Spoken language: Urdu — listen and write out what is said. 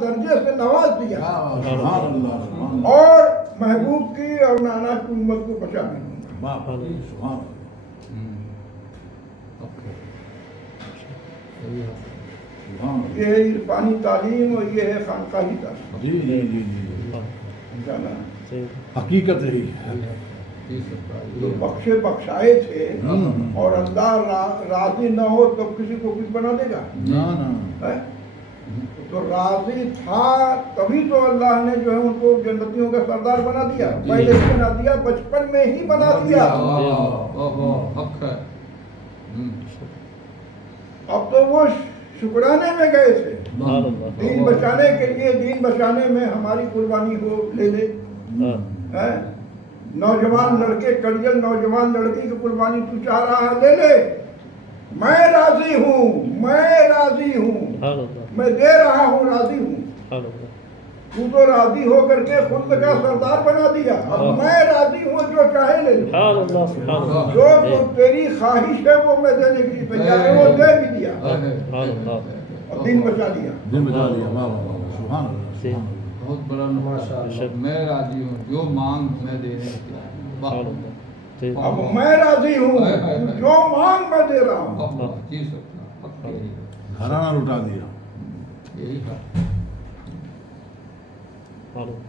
درجے سے نواز دیا سبحان اللہ اور محبوب کی اور نانا کی امت کو بچا بھی دوں گا۔ واہ سبحان اللہ یہ ہے عرفانی تعلیم اور یہ ہے خانقاہی تعلیم۔ جی جی جی جی جانا حقیقت ہے جو بخشے بخشائے تھے اور اللہ راضی نہ ہو تو کسی کو کچھ بنا دے گا؟ نہ نہ ہے؟ تو راضی تھا تبھی تو اللہ نے جو ہے ان کو جنتیوں کا سردار بنا دیا، پہلے سے بنا دیا، بچپن میں ہی بنا دیا۔ اب تو وہ شکرانے میں گئے تھے، دین بچانے کے لیے، دین بچانے میں ہماری قربانی ہو، لے لے۔ نوجوان لڑکے، کڑیل نوجوان لڑکی کی قربانی تو چاہ رہا ہے، لے لے، میں راضی ہوں، میں راضی ہوں، میں دے رہا ہوں، راضی ہوں۔ تو راضی ہو کر کے خود کا سردار بنا دیا، اب میں راضی ہوں، جو چاہے لے لے، جو تیری خواہش ہے وہ میں دینے کے لیے تیار ہے، وہ دے بھی دیا اور دین بچا لیا۔ دن بچا لیا، واہ واہ واہ سبحان اللہ بہت بڑا نمبر، میں راضی ہوں، جو مانگ میں دینے کو تیار۔ اب میں راضی ہوں، جو مانگ میں دے رہا ہوں۔ گھرانہ لٹا دیا۔ یہی